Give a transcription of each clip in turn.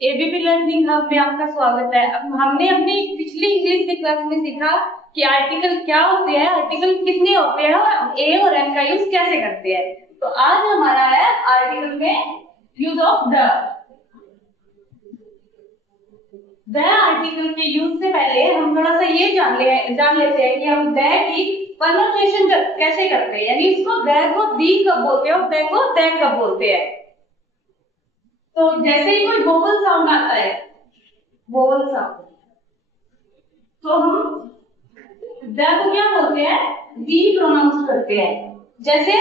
ABP learning hub में आपका स्वागत है। अब हमने अपनी पिछली इंग्लिश की क्लास में सीखा कि आर्टिकल क्या होते हैं, आर्टिकल कितने होते हैं और ए और एन का यूज कैसे करते हैं। तो आज हमारा है आर्टिकल में यूज ऑफ द आर्टिकल के यूज से पहले हम थोड़ा सा ये जान लेते हैं कि हम द की प्रोनाउंसिएशन कैसे करते हैं, यानी इसको द को दी कब बोलते हैं और द को द कब बोलते हैं। तो जैसे ही कोई वोवल साउंड आता है, वोवल साउंड, तो हम द को क्या बोलते हैं, दी प्रोनाउंस करते हैं। जैसे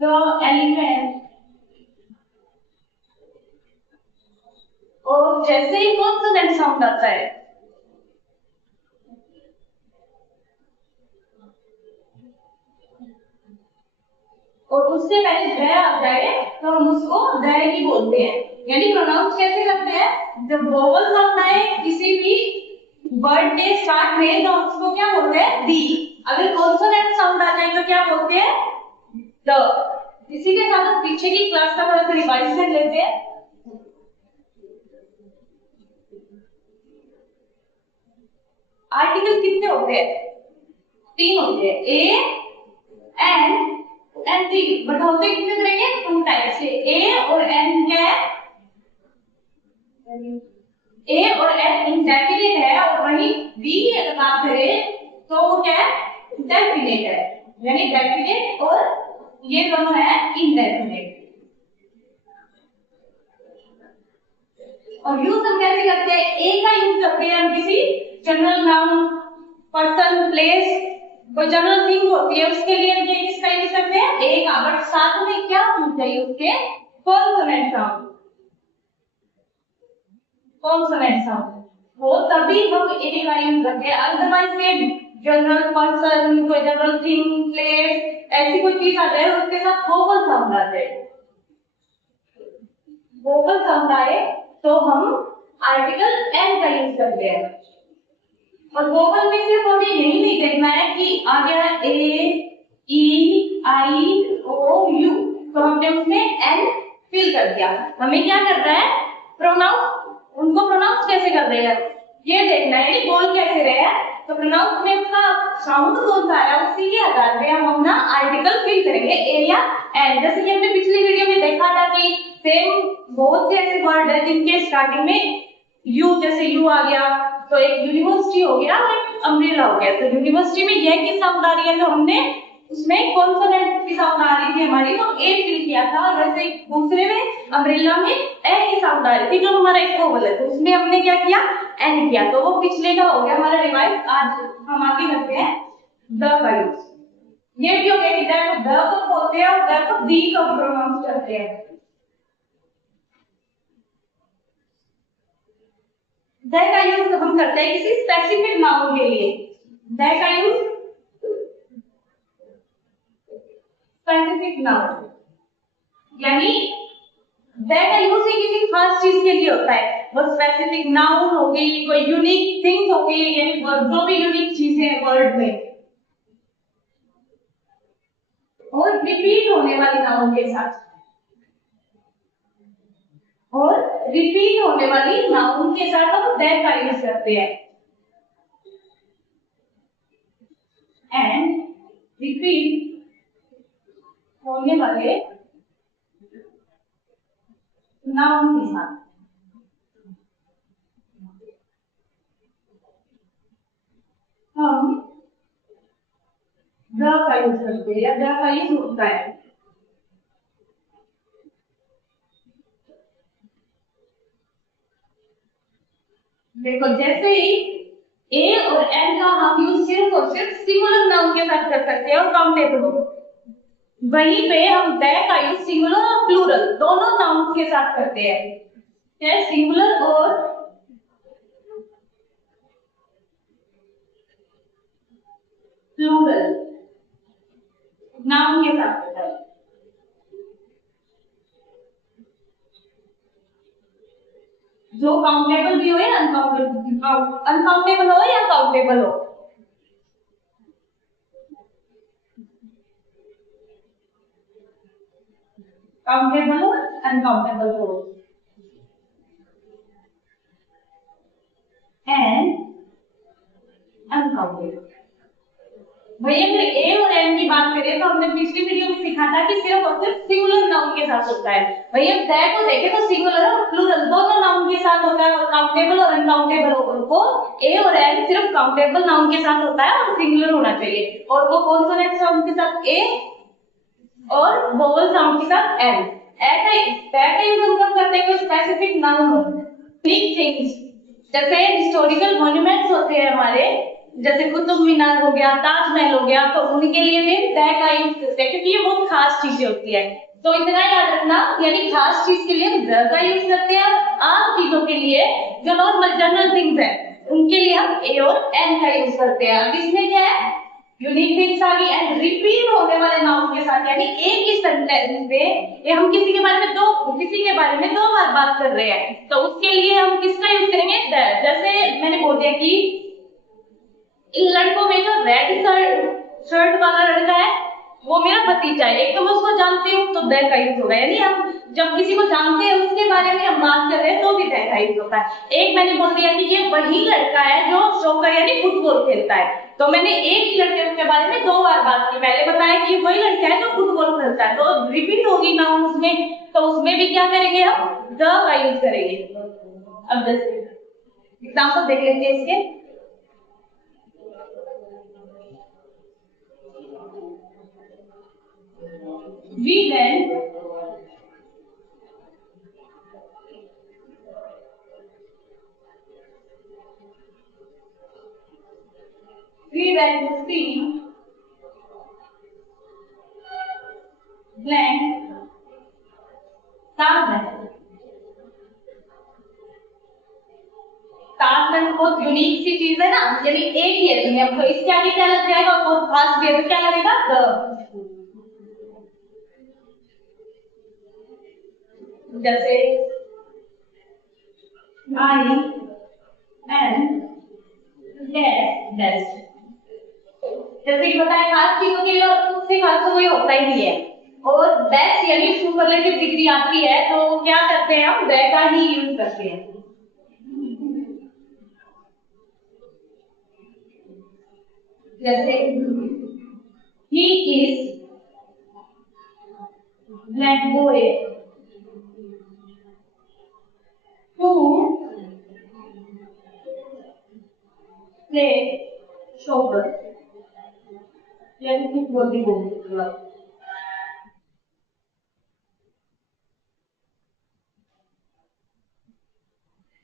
द एलिफेंट, और जैसे ही कॉन्सोनेंट साउंड आता है, और उससे पहले द आ जाए तो हम उसको द ही बोलते हैं। यानी प्रोनाउंस कैसे करते हैं, जब वोवल साउंड आए किसी भी वर्ड के स्टार्ट में तो हम उसको क्या बोलते हैं, दी। अगर कॉन्सोनेंट साउंड आ जाए तो क्या बोलते हैं, द। इसी के साथ हम पीछे की क्लास का थोड़ा सा रिवाइज कर लेते हैं। आर्टिकल कितने होते हैं, 3 होते हैं, ए एंड डी। बट होते कितने तरह के, 2 टाइप से। ए और एन क्या है, ए और एन इंडेफिनिट है, और वही डी की अगर बात करें तो वो क्या है, डेफिनेट है। यानी डेफिनेट और ये दोनों है इंडेफिनेट। और यूज हम कैसे करते हैं, ए का यूज करते हैं हम किसी जनरल नाउन, पर्सन, प्लेस, कोई जनरल थिंग होती है उसके लिए ये किसका यूज करते हैं, ए का। बट साथ में क्या होना चाहिए उसके, कॉन्सोनेंट साउंड। कॉन्सोनेंट साउंड हो तभी हम ए का यूज करते हैं। अदरवाइज ये जनरल पर्सन, कोई जनरल थिंग, प्लेस, ऐसी कोई चीज आ जाए उसके साथ वोवल साउंड आ जाए, वोवल साउंड आए तो हम आर्टिकल एन का यूज करते हैं। और वोवल में सिर्फ हमें यही नहीं देखना है कि आ गया ए, ई, आई, ओ, यू, तो हमने उसमें एन फिल कर दिया। हमें क्या करना है, प्रोनाउंस, उनको प्रोनाउंस कैसे कर रहे हैं ये देखना है, ये बोल कैसे रहे हैं। तो प्रोनाउंस में उसका साउंड कौन सा है उसी के आधार पे हम अपना आर्टिकल फिल करेंगे, ए या एन। जैसे कि हमने पिछली वीडियो में देखा था कि सेम बहुत से ऐसे वर्ड है जिनके स्टार्टिंग में यू, जैसे यू आ गया तो एक यूनिवर्सिटी हो गया और एक अम्ब्रेला हो गया। तो यूनिवर्सिटी में यह की साउंड आ रही है तो हमने उसमें कॉन्सोनेंट की साउंड आ रही थी हमारी, तो ए फिल किया था। और वैसे दूसरे में अम्ब्रेला में ए की साउंड आ रही थी जो हमारा एक वोवल है, तो उसमें हमने क्या किया, एन किया। तो वो पिछले का हो गया हमारा रिवाइज। आज हम आगे करते हैं द का यूज। ये भी हो गया कि द को बोलते हैं और द को दी को प्रोनाउंस करते हैं। द का यूज हम करते हैं किसी स्पेसिफिक नाउन के लिए। द का यूज स्पेसिफिक नाउन, यानी द का यूज ही किसी खास चीज के लिए होता है। वो स्पेसिफिक नाउन हो गई, कोई यूनिक थिंग हो गई, यानी जो भी यूनिक चीजें हैं वर्ड में, और रिपीट होने वाली नाउन के साथ, और रिपीट होने वाली नाउन के साथ हम द का यूज करते हैं। एंड रिपीट होने वाले नाउन के साथ हम द का यूज करते हैं, या द का यूज होता है। देखो जैसे ही ए और एन का हम यूज सिर्फ और सिर्फ सिंगुलर नाउन के साथ कर सकते हैं और काउंटेबल हो, वहीं पे हम द का यूज सिंगुलर और प्लूरल दोनों नाउन के साथ करते हैं। चाहे सिंगुलर और प्लूरल नाउन के साथ करता है। जो काउंटेबल भी हो या अनकाउंटेबल हो या काउंटेबल हो। काउंटेबल और अनकाउंटेबल फोर्स एंड अनकाउंटेबल। भैया अगर ए और एन की बात करें तो हमने पिछली वीडियो में सीखा था कि सिर्फ और सिर्फ सिंगुलर नाउन के साथ होता है। भैया दैट को देखें तो सिंगुलर और प्लूरल दोनों नाउन के साथ होता है, और काउंटेबल और अनकाउंटेबल को ए और एन सिर्फ काउंटेबल नाउन के साथ होता है और सिंगुलर होना चाहिए। और वो कॉन्सोनेंट साउंड के साथ ए और वोवल साउंड के साथ एन। दैट का यूज हम करते हैं स्पेसिफिक नाउन बिग थिंग्स, जैसे हिस्टोरिकल मॉन्यूमेंट्स होते हैं हमारे, जैसे कुतुब मीनार हो गया, ताजमहल हो गया, तो उनके लिए भी दैट का यूज करते हैं क्योंकि ये बहुत खास चीजें होती है। तो इतना याद रखना, यानी खास चीज के लिए हम द का यूज करते हैं, आम चीजों के लिए जो नॉर्मल जनरल थिंग्स है उनके लिए हम ए और एन का यूज करते हैं। अब इसमें क्या है, यूनिक थिंग्स आ गई एंड रिपीट होने वाले नाउन के साथ, यानी एक ही सेंटेंस में ये हम किसी के बारे में दो बार बात कर रहे हैं, तो उसके लिए हम किसका यूज करेंगे, द। जैसे मैंने बोल दिया कि इन लड़कों में जो रेड शर्ट वाला लड़का है वो मेरा भतीजा है, एक तो मैं उसको जानती हूँ तो द का यूज होगा, यानी हम जब किसी को जानते हैं उसके बारे में हम बात कर रहे हैं तो भी द का यूज होता है। एक मैंने बोल दिया कि ये वही लड़का है जो सॉकर यानी फुटबॉल खेलता है, तो मैंने एक ही लड़के के बारे में दो बार बात की। पहले बताया कि वही लड़का है जो फुटबॉल खेलता है, तो रिपीट होगी नाउन उसमें, तो उसमें भी क्या करेंगे हम, द का यूज करेंगे। अब जैसे एग्जाम्पल देख लेते हैं इसके। We went to see blank Taj Mahal. Taj Mahal बहुत यूनिक सी चीज है ना, यानी एक ही है दुनिया में, तो इसके आगे क्या लग जाएगा, और बहुत खास भी है तो क्या लगेगा, द। जैसे आई एम बेस्ट, जैसे कि बताया खास चीजों के लिए और उससे खास तो कोई होता ही नहीं है, और बेस्ट यानी सुपरलेटिव डिग्री आती है तो क्या करते हैं हम, द का ही यूज करते हैं। जैसे he is black boy who play soccer, यानी फुटबॉल भी बोल सकते हो।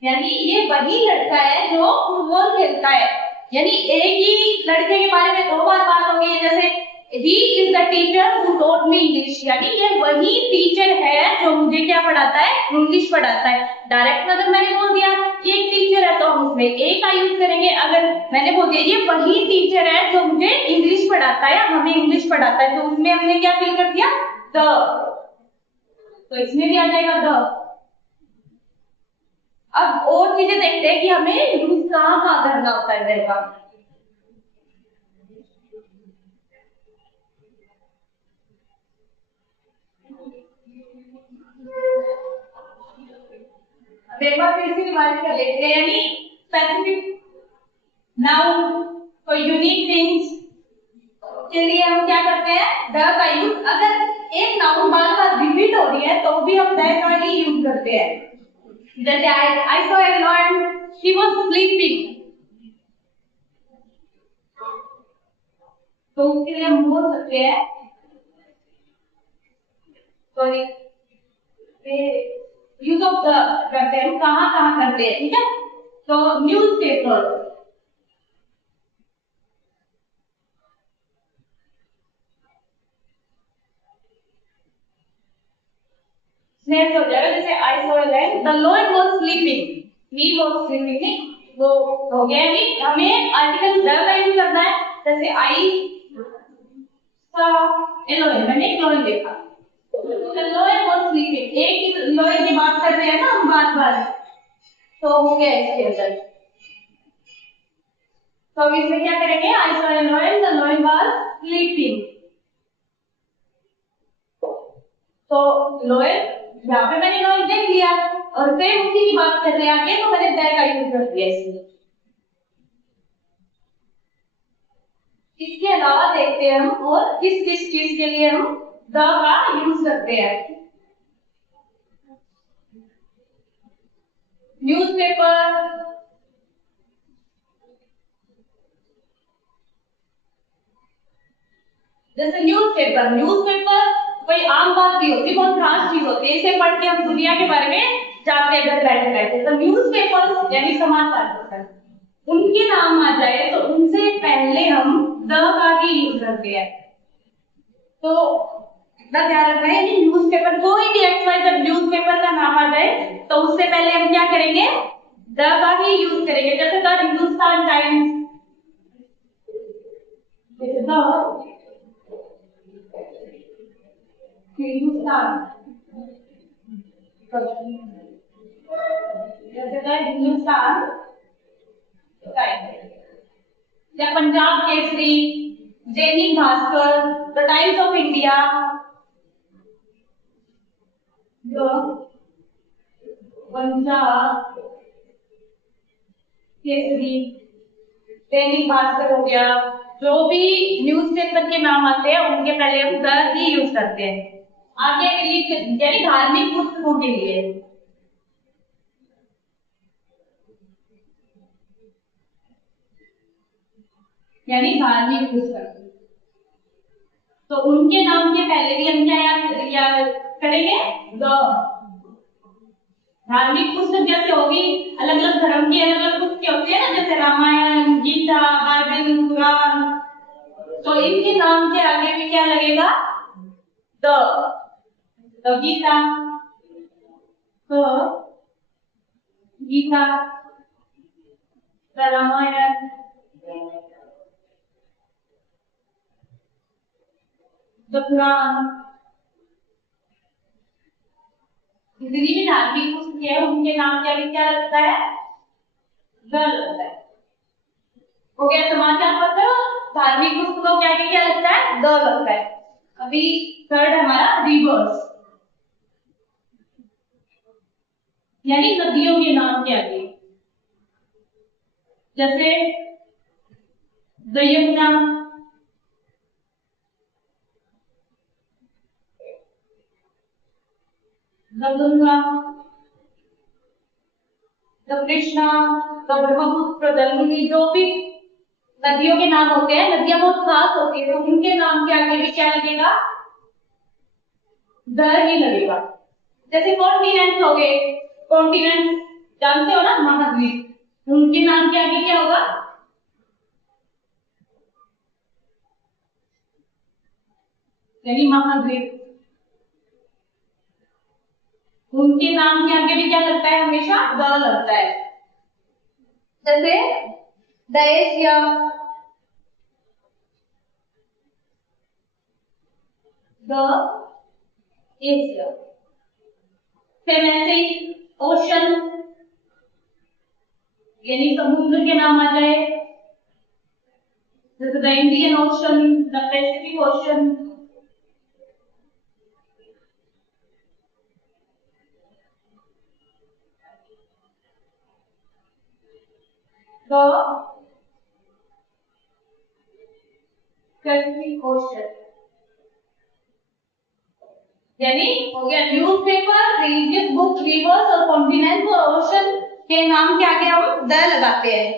यानी ये वही लड़का है जो फुटबॉल खेलता है, यानी एक ही लड़के के बारे में दो बार बात हो गई है। जैसे he is the teacher who taught me English, यानी ये वही टीचर है जो मुझे क्या पढ़ाता है, इंग्लिश पढ़ाता है। डायरेक्ट अगर मैंने बोल दिया कि एक टीचर है तो हम उसमें ए का यूज करेंगे। अगर मैंने बोल दिया ये वही टीचर है जो मुझे इंग्लिश पढ़ाता है, हमें इंग्लिश पढ़ाता है, तो उसमें हमने क्या फिल कर दिया, द, तो इसमें भी आ जाएगा द। अब और चीजें देखते हैं कि हमें यूज कहाँ कहाँ करना होता है द का। एक बार फिर से रिवाइज कर लेते हैं, यानी स्पेसिफिक नाउन और यूनिक थिंग्स के लिए हम क्या करते हैं, द का यूज। अगर एक नाउन बार बार रिपीट हो रही है तो भी हम द का ही यूज करते हैं। जैसे I saw a lion, she was sleeping, तो उसके लिए हम बोल सकते हैं, सॉरी यूज ऑफ द करते हैं, कहाँ कहाँ करते हैं, ठीक है। तो न्यूज पेपर, नेक्स्ट हो जाएगा। जैसे I saw a lion, the lion was sleeping, he was sleeping, नहीं वो हो गया, नहीं हमें आर्टिकल द का यूज करना है। जैसे आई सॉ अ लायन, मैंने एक लायन देखा, द लायन वाज स्लीपिंग, एक ही लायन की बात कर रहे हैं ना हम बार बार, तो हो गया इसके अंदर। तो अब इसमें क्या करेंगे, I saw a lion, the lion was sleeping. तो लोएस्ट यहाँ पे मैंने लोएस्ट देख लिया और फिर उसी की बात कर रहे हैं आगे, तो मैंने द का यूज कर दिया इसमें। इसके अलावा देखते हैं हम और किस किस चीज के लिए हम द का यूज करते हैं। न्यूज़पेपर, जैसे न्यूज़पेपर कोई आम बात नहीं होती, बहुत खास चीज होती है, इसे पढ़ के हम दुनिया के बारे में जानते हैं घर बैठे बैठे। तो न्यूज़पेपर यानी समाचार पत्र, उनके नाम आ जाए तो उनसे पहले हम द का ही यूज करते हैं। तो इतना ध्यान रखना है कि न्यूज़पेपर, कोई भी एक्सवाइजेड न्यूज़पेपर का नाम आ जाए तो उससे पहले हम क्या करेंगे, द का ही यूज करेंगे। जैसे द हिंदुस्तान टाइम्स, हिंदुस्तान, जैसे द हिंदुस्तान टाइम्स, या Punjab Kesari, Dainik Bhaskar, the times of India, Punjab Kesari, Dainik Bhaskar हो गया। जो भी न्यूज़पेपर के नाम आते हैं उनके पहले हम द ही यूज करते हैं। आगे यानी धार्मिक पुस्तकों के लिए, यानी धार्मिक पुस्तक, तो उनके नाम के पहले भी हम क्या याद करेंगे, द। धार्मिक पुस्तक जैसे होगी, अलग अलग धर्म की अलग अलग पुस्तकें होती है ना, जैसे रामायण, गीता, बाइबल, कुरान, तो इनके नाम के आगे भी क्या लगेगा, द। तो गीता, तो गीता, रामायण, द कुरान, जितनी भी धार्मिक पुस्तकें है उनके नाम के आगे क्या लगता है, द लगता है। हो गया समाचार पत्र, धार्मिक पुस्तकों के आगे क्या लगता है, द लगता है। अभी थर्ड हमारा रिवर्स, यानी नदियों के नाम के आगे, जैसे the Yamuna, the Ganga, the Krishna, the Brahmaputra, the, जो भी नदियों के नाम होते हैं, नदियां बहुत खास होती है तो उनके नाम के आगे भी क्या लगेगा, द ही लगेगा। जैसे कॉन्टिनेंट हो गए, कॉन्टिनेंट जानते हो ना, महाद्वीप, उनके नाम के आगे क्या होगा, यानी महाद्वीप, उनके नाम के आगे भी क्या लगता है, हमेशा द लगता है। जैसे द एशिया, द एशिया, फिर ऐसे ही ओशन, यानी समुद्र के नाम आ जाए, जैसे the Indian ocean, the Pacific ocean, the Pacific ocean, यानी हो गया न्यूज़पेपर, रिलीजियस बुक, रिवर्स और कॉन्टिनेंट और ओशन के नाम के आगे हम द लगाते हैं।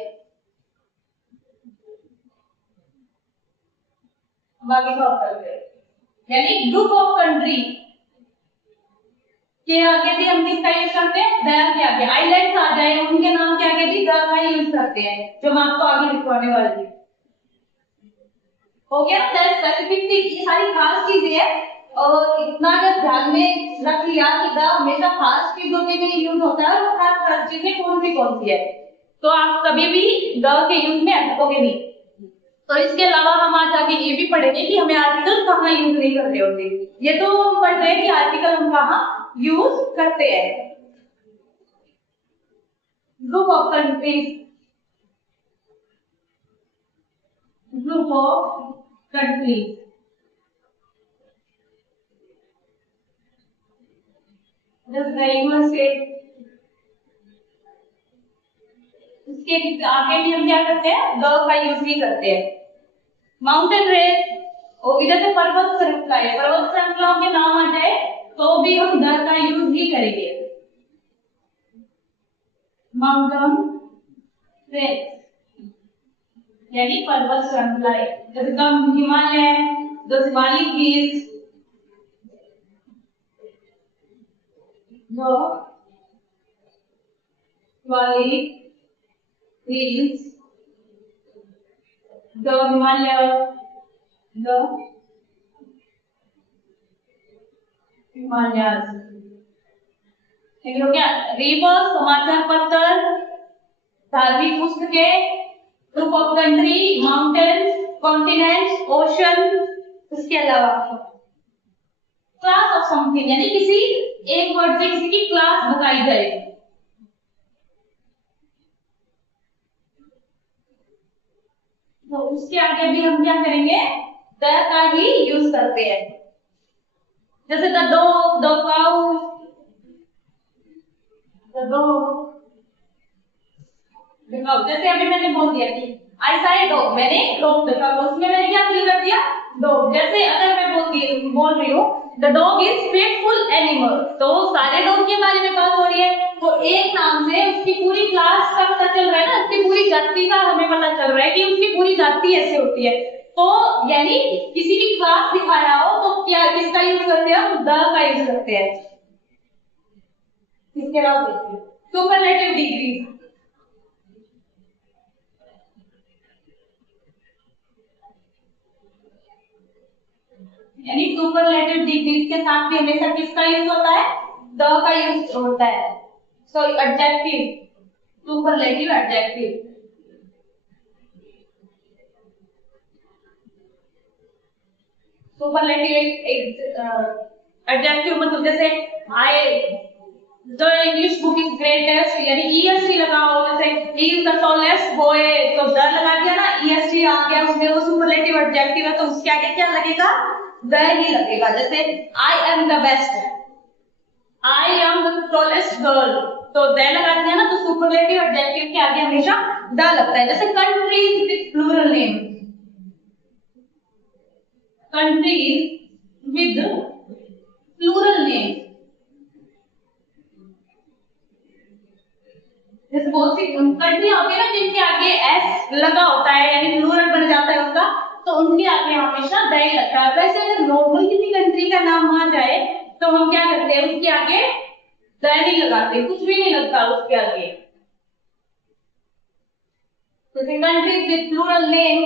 बाकी सब करते हैं, यानी ग्रुप ऑफ कंट्री के आगे भी हम किसका यूज करते हैं, द के आगे। आइलैंड्स आ जाए उनके नाम के आगे भी द का यूज करते हैं, जो मैं आपको आगे लिखवाने वाली हूँ। हो गया, द स्पेसिफिक थी, ये सारी खास चीजें हैं और इतना अगर ध्यान में रख लिया कि द हमेशा खास चीजों के लिए यूज होता है और खास चीजें कौन सी है, तो आप कभी भी द के यूज में अटकोगे नहीं। तो इसके अलावा हम आज आगे ये भी पढ़ेंगे कि हमें आर्टिकल कहाँ यूज नहीं करते होते। ये तो हम पढ़ते हैं कि आर्टिकल हम कहाँ यूज करते हैं। Group of countries, group of countries, just the USA. इसके आगे भी हम क्या करते हैं, द का यूज भी करते हैं। माउंटेन रेंज, और इधर से पर्वत श्रृंखला है, पर्वत श्रृंखलाओं के नाम आ जाए तो भी हम द का यूज ही करेंगे। माउंटेन रेंज यानी पर्वत श्रृंखलाएं, जैसे कम Himalaya, the Shivalik hills, the Shivalik hills, the Himalaya, the Himalayas. हो गया। रिवर, समाचार पत्र, धार्मिक पुस्तकें, group of country, mountains, continents, ocean. उसके अलावा क्लास ऑफ समथिंग, यानी किसी एक वर्ड से किसी की क्लास बताई जाए। तो उसके आगे भी हम क्या करेंगे, द का ही यूज करते हैं। जैसे the dog, the cow, the dog, जैसे अभी मैंने बोल दिया कि आई सॉ ए डॉग, मैंने डॉग देखा, तो उसमें मैंने क्या क्लियर कर दिया, डॉग। जैसे अगर मैं बोल रही हूँ the dog is faithful animal, तो सारे डॉग के बारे में बात हो रही है, तो एक नाम से उसकी पूरी क्लास का पता चल रहा है ना, उसकी पूरी जाति का हमें पता चल रहा है कि उसकी पूरी जाति ऐसे होती है। तो यानी किसी की क्लास दिखाया हो तो क्या किसका यूज करते हैं, हम द का यूज करते हैं। इसके अलावा देखिए सुपरलेटिव डिग्री, यानी सुपरलेटिव डिग्रीज के साथ भी हमेशा किसका यूज होता है, द का यूज होता है। Sorry, adjective, superlative adjective. Superlative adjective मतलब जैसे I the English book is greatest, यानी ईएसटी लगाओ, जैसे he is the tallest boy, तो द लगा दिया ना, ईएसटी आ गया उसमें, वो सुपरलेटिव एडजेक्टिव है, तो उसके आगे क्या लगेगा, द ही लगेगा। जैसे I am the best, I am the tallest girl, तो द लगा दिया ना, तो सुपरलेटिव एडजेक्टिव के आगे हमेशा द लगता है। जैसे countries with plural name, countries with plural name, जैसे बहुत सी कंट्री होती है ना जिनके आगे एस लगा होता है, यानी प्लूरल बन जाता है उनका, तो उनके आगे हमेशा द ही लगता है। वैसे अगर नॉर्मल किसी कंट्री का नाम आ जाए तो हम क्या करते हैं, उसके आगे द नहीं लगाते, कुछ भी नहीं लगता उसके आगे। जैसे countries with plural name,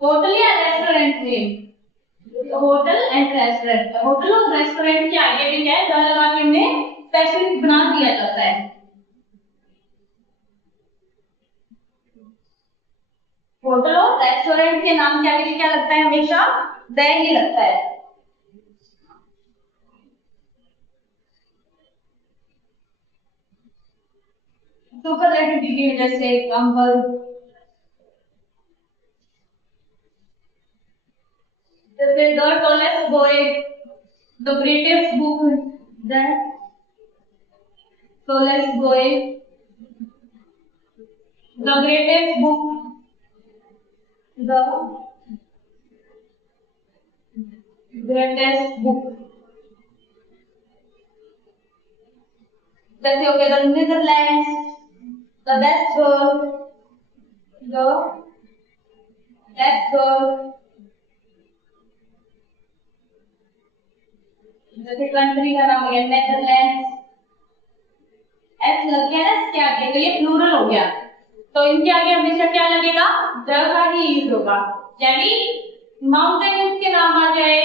hotel या restaurant name, hotel and restaurant, hotel और रेस्टोरेंट के आगे भी क्या है, द लगा के उन्हें स्पेसिफिक बना दिया जाता है। होटल और रेस्टोरेंट के नाम के आगे क्या लगता है, हमेशा द ही लगता है। सुपरलेटिव डिग्री में जैसे एग्जांपल, जैसे the tallest boy, the greatest book, the tallest boy, the greatest book, the greatest book. जैसे हो गया the Netherlands, the best girl, the best girl. जैसे कंट्री का नाम हो गया नेदरलैंड्स, एस लग गया ना इसके आगे, तो ये प्लूरल हो गया, तो इनके आगे हमेशा क्या लगेगा, द का ही यूज होगा। यानी माउंटेन के नाम आ जाए,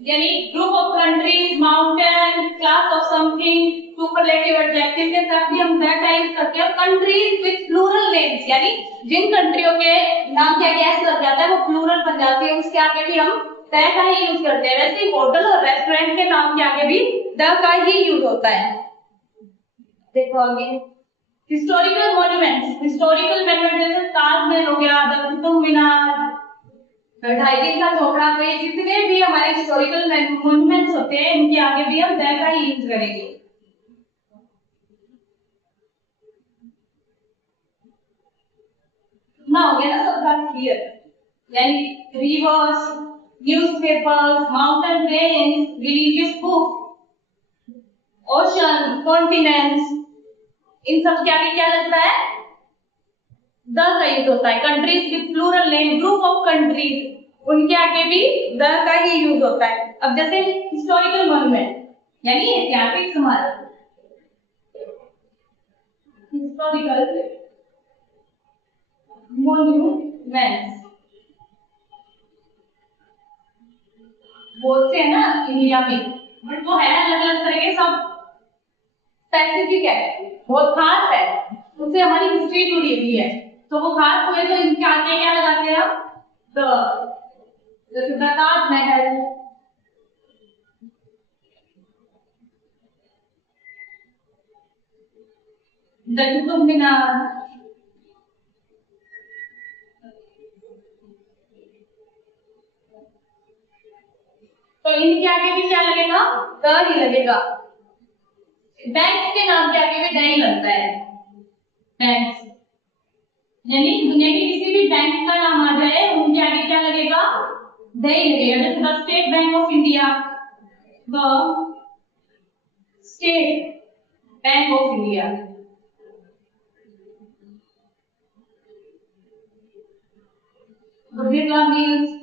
यानी group of countries, mountain, class of something, superlative adjective के साथ भी हम दैट यूज करते हैं। कंट्रीज विद प्लूरल नेम्स, यानी जिन कंट्रियों के नाम के आगे एस लग जाता है वो प्लूरल बन जाती है, उसके आगे भी हम द का ही यूज करते हैं। वैसे होटल और रेस्टोरेंट के नाम के आगे भी द का ही यूज होता है। देखो आगे हिस्टोरिकल मॉन्यूमेंट्स, हिस्टोरिकल मॉन्यूमेंट जैसे ताजमहल हो गया, द कुतुब मीनार, 2.5 का चौकड़ा, तो ये जितने भी हमारे हिस्टोरिकल मॉन्यूमेंट्स होते हैं इनके आगे भी हम द का ही यूज करेंगे। ना हो गया ना सबका क्लियर, यानी rivers, newspapers, mountain range, religious book, ocean, continents, इन सब के आगे क्या लगता है? द का यूज होता है। Countries with plural name, group of countries, उनके आगे भी द का ही यूज होता है। अब जैसे हिस्टोरिकल मॉन्यूमेंट यानी ऐतिहासिक स्मारक, हिस्टोरिकल मॉन्यूमेंट्स बोलते हैं ना इंडिया में, बट वो है अलग अलग तरह के, सब स्पेसिफिक है, बहुत खास है, उससे हमारी हिस्ट्री जुड़ी हुई है, तो वो खास हुए तो इनके आगे क्या लगाते हैं? द, जैसे ताजमहल, द कुतुब मीनार, तो इनके आगे भी क्या लगेगा? द ही लगेगा। बैंक के नाम के आगे भी द ही लगता है। बैंक यानी दुनिया के किसी भी बैंक का नाम आ जाए उनके आगे क्या लगेगा? द ही लगेगा। जैसे the state bank of India, the state bank of India, Birla mills,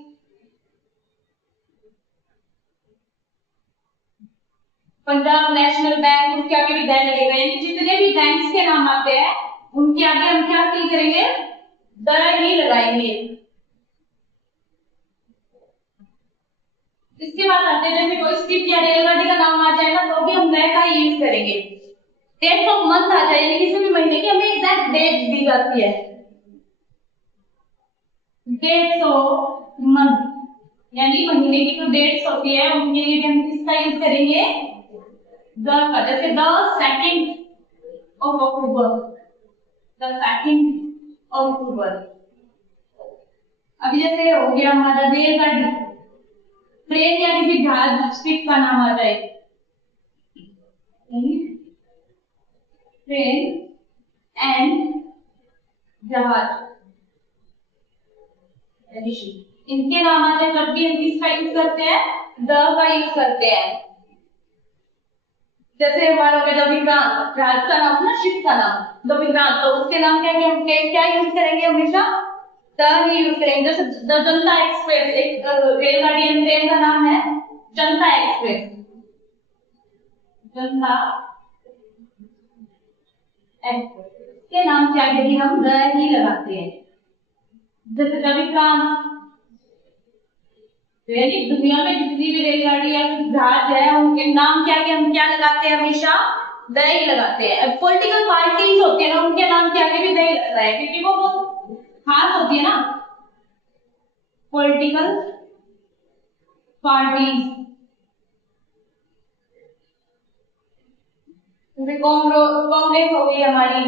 Punjab national bank, उसके आगे भी द लगेगा। यानी जितने भी बैंक्स के नाम आते हैं उनके आगे हम क्या क्लिक करेंगे? द ही लगाएंगे। इसके बाद आते हैं जैसे कोई शिप या रेलगाड़ी का नाम आ जाए ना तो भी हम द का ही यूज करेंगे। डेट ऑफ मंथ आ जाए यानी किसी भी महीने की हमें एग्जैक्ट डेट दी जाती है, डेट्स ऑफ मंथ यानी महीने की जो डेट्स होती है उनके लिए हम किसका यूज करेंगे? द का। जैसे the 2nd of October, the 2nd of October. अभी जैसे हो गया हमारा रेलगाड़ी, ट्रेन या किसी जहाज शिप का नाम आ जाए, ट्रेन एंड जहाज, इनके नाम आते जब भी हम किसका यूज करते हैं? द का यूज करते हैं। जैसे हमारा हो गया द विक्रांत, जहाज का नाम ना, शिप का नाम द विक्रांत, तो उसके नाम क्या हम क्या यूज करेंगे? हमेशा द ही यूज करेंगे। जैसे द जनता एक्सप्रेस, एक रेलगाड़ी एंड ट्रेन का नाम है जनता एक्सप्रेस, जनता एक्सप्रेस के नाम के आगे भी हम द ही लगाते हैं। जैसे द विक्रांत, यानी दुनिया में जितनी भी रेलगाड़ी या जहाज है उनके नाम के आगे हम क्या लगाते हैं? हमेशा द ही लगाते हैं। अब पॉलिटिकल पार्टीज होती है ना उनके नाम के आगे भी द ही लगता है क्योंकि वो बहुत खास होती है ना, पॉलिटिकल पार्टीज। जैसे कांग्रेस हो गई हमारी,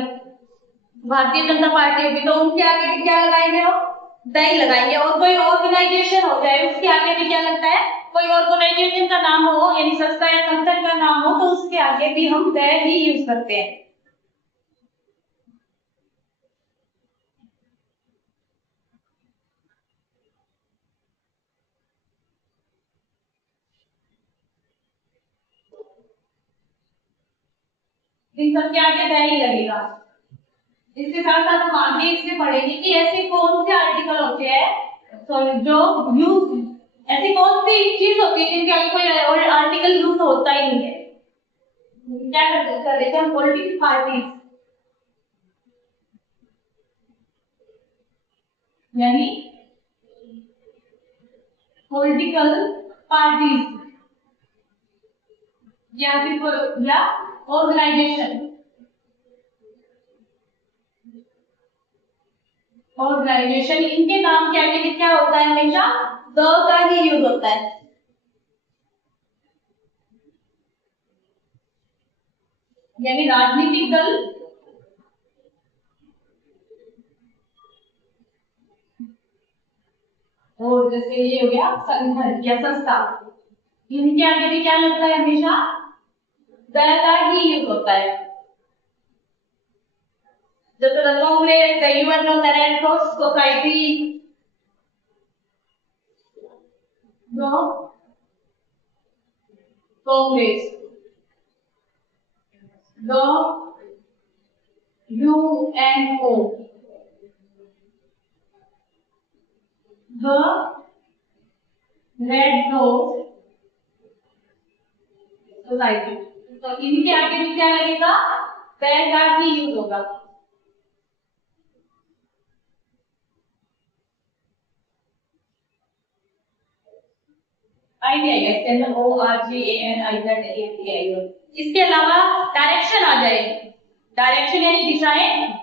भारतीय जनता पार्टी होगी, तो उनके आगे भी क्या लगाएंगे? हम द ही लगाएंगे। और कोई ऑर्गेनाइजेशन हो जाए उसके आगे भी क्या लगता है? कोई ऑर्गेनाइजेशन का नाम हो यानी संस्था या संगठन का नाम हो तो उसके आगे भी हम द ही यूज करते हैं। इन सब के आगे द ही लगेगा। इसके साथ साथ हम आगे इसमें पढ़ेंगे कि ऐसे कौन से आर्टिकल होते हैं, सॉरी जो यूज, ऐसी कौन सी चीज होती है जिनके आगे कोई और आर्टिकल यूज होता ही नहीं है। क्या कर लेते हैं? पॉलिटिकल पार्टीज यानी पॉलिटिकल पार्टीज या फिर या ऑर्गेनाइजेशन, ऑर्गेनाइजेशन, इनके नाम के आगे भी क्या होता है? हमेशा द का ही यूज होता है। यानी राजनीतिक दल, और जैसे ये हो गया संगठन या संस्था, इनके आगे भी क्या लगता है हमेशा द का ही यूज होता है। जैसे the Congress, the UN of the red cross society, the Congress, the UNO, the red cross society. तो इनके आगे भी क्या लगेगा द का ही यूज होगा। Idea ORGANIZATAPIO। इसके अलावा डायरेक्शन आ जाए, डायरेक्शन यानी दिशाएं,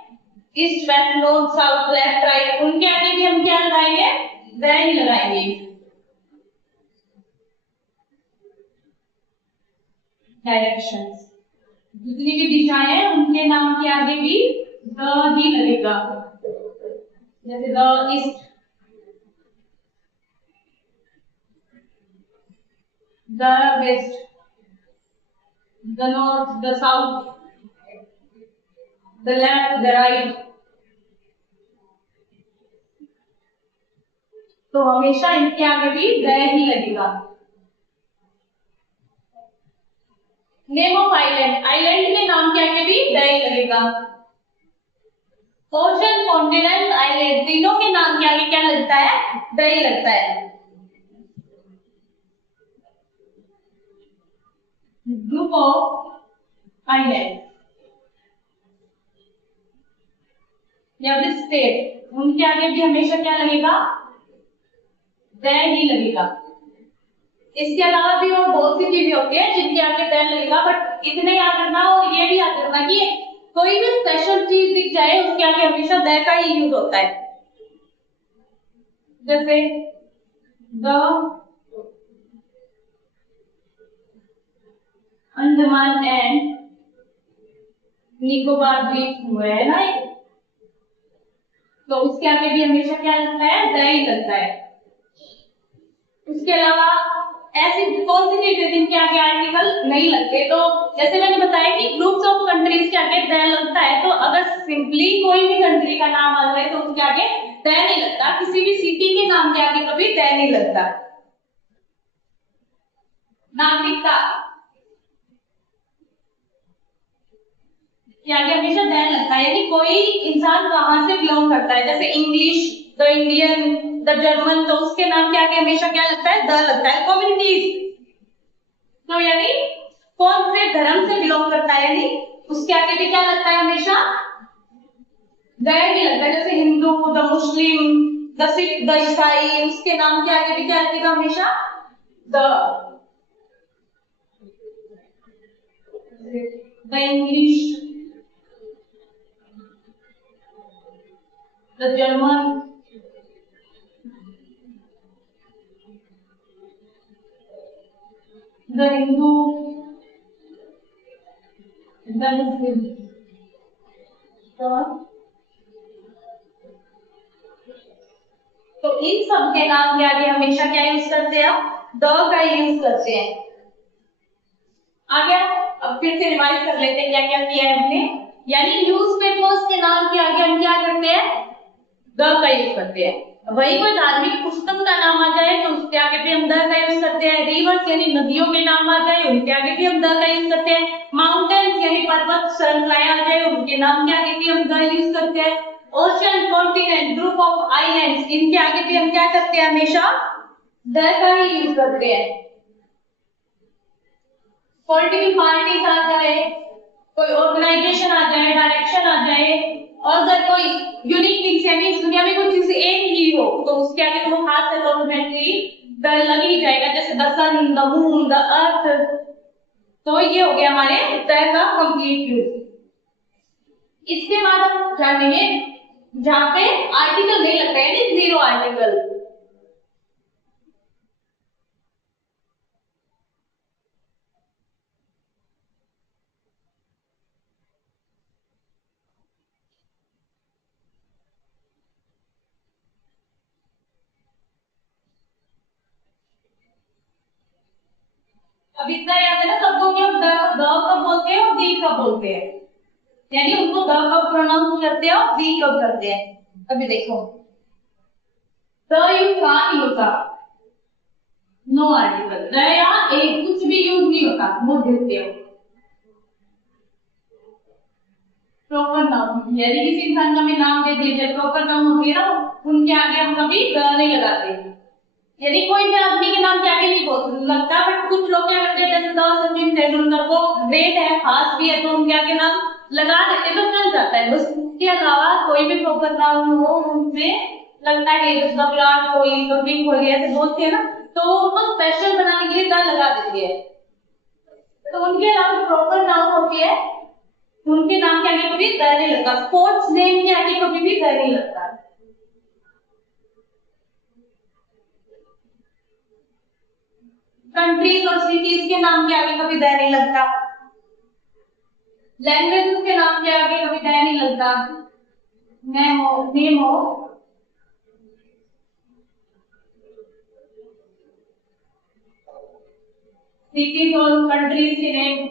east west north south left right, उनके आगे भी हम क्या लगाएंगे द ही लगाएंगे। डायरेक्शंस, जितनी भी दिशाएं हैं उनके नाम के आगे भी द ही लगेगा। जैसे the east, the west, the north, the south, the left, the right। तो हमेशा इनके आगे भी द ही लगेगा। नेम ऑफ आइलैंड, आइलैंड के नाम के आगे भी द ही लगेगा। ओशन, कॉन्टिनेंट, आइलैंड, तीनों के नाम के आगे क्या लगता है द ही लगता है। ग्रुप ऑफ आइलैंड या फिर स्टेट, उनके आगे भी हमेशा क्या लगेगा द ही लगेगा। इसके अलावा भी और बहुत सी चीजें होती है जिनके आगे द लगेगा, बट इतने याद रखना और ये भी याद रखना कि कोई भी स्पेशल चीज दिख जाए उसके आगे हमेशा द का ही यूज होता है। जैसे द अंडमान एंड निकोबार द्वीप हुए है ना, तो उसके आगे भी हमेशा क्या लगता है द ही लगता है। उसके अलावा ऐसी कौन सी चीजें जिनके आगे आर्टिकल नहीं लगते, तो जैसे मैंने बताया कि ग्रुप्स ऑफ कंट्रीज के आगे द लगता है, तो अगर सिंपली कोई भी कंट्री का नाम आ जाए तो उसके आगे द नहीं लगता। किसी भी सिटी के नाम के आगे कभी द नहीं लगता। नागरिकता के आगे हमेशा द लगता है, यानी कोई इंसान कहां से बिलोंग करता है, जैसे English, the Indian, the German, तो उसके नाम के आगे हमेशा क्या लगता है द लगता है। कम्युनिटीज, तो यानी कौन से धर्म से बिलोंग करता है, यानी उसके आगे भी क्या लगता है हमेशा द ही लगता है। जैसे Hindu, the Muslim, the Sikh, the ईसाई, उसके नाम के आगे भी क्या लगेगा हमेशा the English, the German, the Hindu, the Muslim. तो इन सब के नाम के आगे हमेशा क्या यूज करते हैं द का यूज करते हैं। आ गया, अब फिर से रिवाइज कर लेते हैं क्या क्या किया है हमने। यानी न्यूज़पेपर्स के नाम के आगे हम क्या करते हैं द का यूज करते हैं। वही कोई धार्मिक पुस्तक का नाम आ जाए तो उसके आगे भी हम द का यूज करते हैं। रिवर्स यानी नदियों के नाम आ जाए उनके आगे भी हम द का यूज करते हैं। माउंटेन्स यानी पर्वत श्रृंखलाएं आ जाए उनके नाम के आगे भी हम द यूज करते हैं। Ocean, continent, group of islands, इनके आगे भी हम क्या करते हैं हमेशा द का ही यूज करते हैं। पॉलिटिकल पार्टीज आ जाए, कोई ऑर्गेनाइजेशन आ जाए, डायरेक्शन आ जाए, और अगर कोई यूनिक थिंग्स यानी इस दुनिया में कोई चीज एक ही हो तो उसके आगे तो वो खास है तो ऑटोमेटिकली द लग ही जाएगा। जैसे the sun, the moon, the earth, तो ये हो गया हमारे द का कंप्लीट यूज। इसके बाद हम जानेंगे जहां पे आर्टिकल नहीं लगता है, यानी जीरो आर्टिकल। अब इतना याद है ना सबको कि हम द कब बोलते हैं और दी कब बोलते हैं, यानी उनको द कब प्रोनाउंस करते हैं और दी कब करते हैं। अभी देखो द यूज कहाँ नहीं होता, नो आर्टिकल, द या एक कुछ भी यूज नहीं होता, वो देते हो। प्रॉपर नाउन यानी किसी इंसान का भी नाम दे दिया, प्रॉपर नाउन होती है ना, उनके आगे हम कभी द नहीं लगाते, यानी कोई भी आदमी के नाम के आगे नहीं बोल लगता, बट कुछ लोग क्या करते हैं जैसे सचिन तेंदुलकर को ग्रेट है खास भी है तो उनके आगे नाम लगा देते तो चल जाता है, बस उसके अलावा कोई भी प्रॉपर नाउन हो उनमें लगता है जैसे विराट कोहली विराट कोहली ऐसे बोलते हैं ना, तो उनको स्पेशल बनाने के लिए द लगा देती है। तो उनके अलावा प्रॉपर नाउन होती है उनके नाम के आगे कभी द नहीं लगता, स्पोर्ट्स नेम के आगे कभी भी द नहीं लगता। कंट्रीज और सिटीज के नाम के आगे कभी द नहीं लगता, लैंग्वेजेस के नाम के आगे कभी द नहीं लगता, नेम हो सिटीज और कंट्रीज के नेम,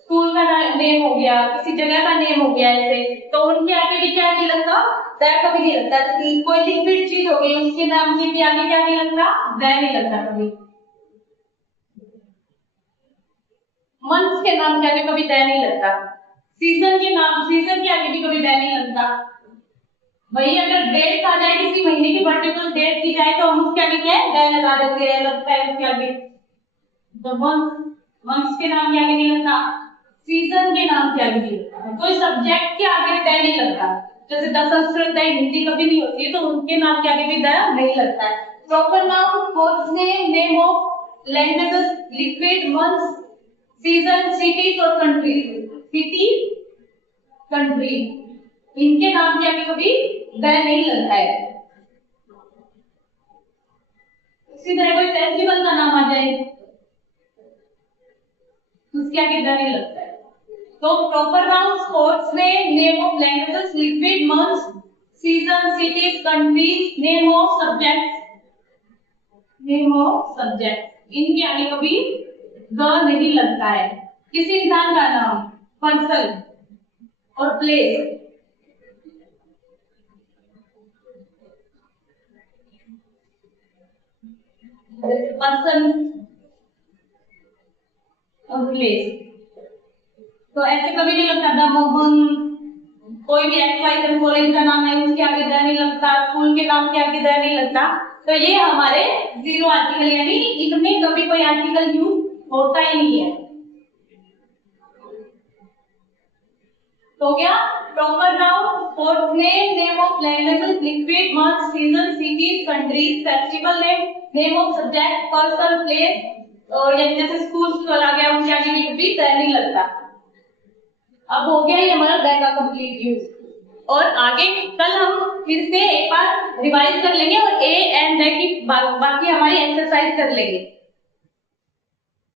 स्कूल का नेम हो गया, किसी जगह का नेम हो गया ऐसे, तो उनके आगे भी क्या नहीं लगता, द कभी नहीं लगता। कोई लिक्विड चीज हो गई उसके नाम के भी आगे क्या नहीं लगता, द नहीं लगता कभी। मंथ्स के नाम के आगे कभी द नहीं लगता, सीजन के नाम सीजन के आगे भी कभी द नहीं लगता। वही अगर डेट आ जाए किसी महीने की पर्टिकुलर डेट दी जाए तो हम उसके आगे क्या है द लगा देते हैं, लगता है उसके आगे। तो मंथ्स के नाम के आगे नहीं लगता, सीजन के नाम के आगे नहीं लगता, कोई सब्जेक्ट के आगे द नहीं लगता, जैसे संस्कृत है हिंदी कभी नहीं होती है तो उनके नाम के आगे भी द नहीं लगता है। Proper noun sports name of languages liquid months season cities और कंट्रीज, सिटी कंट्री इनके नाम के आगे कभी द नहीं लगता है। इसी तरह कोई फेस्टिवल का नाम आ जाए उसके आगे द नहीं लगता है। तो proper noun sports name of languages liquid months season cities countries name of subject इनके आगे कभी द नहीं लगता है। किसी इंसान का नाम, पर्सन और प्लेस, पर्सन और प्लेस, तो ऐसे कभी नहीं लगता द मोहन, कोई भी एक्स कॉलेज का नाम है उसके आगे द नहीं लगता, स्कूल के नाम के आगे द नहीं लगता। तो ये हमारे जीरो आर्टिकल यानी इनमें कभी कोई आर्टिकल यूज होता ही नहीं है। तो क्या proper noun sports name of languages liquid month season cities countries festival name of subject person place और जैसे स्कूल आ गया उनके आगे भी द नहीं लगता। अब हो गया ये हमारा द का कंप्लीट यूज, और आगे कल हम फिर से एक बार रिवाइज कर लेंगे और ए एंड द की बाकी हमारी एक्सरसाइज कर लेंगे।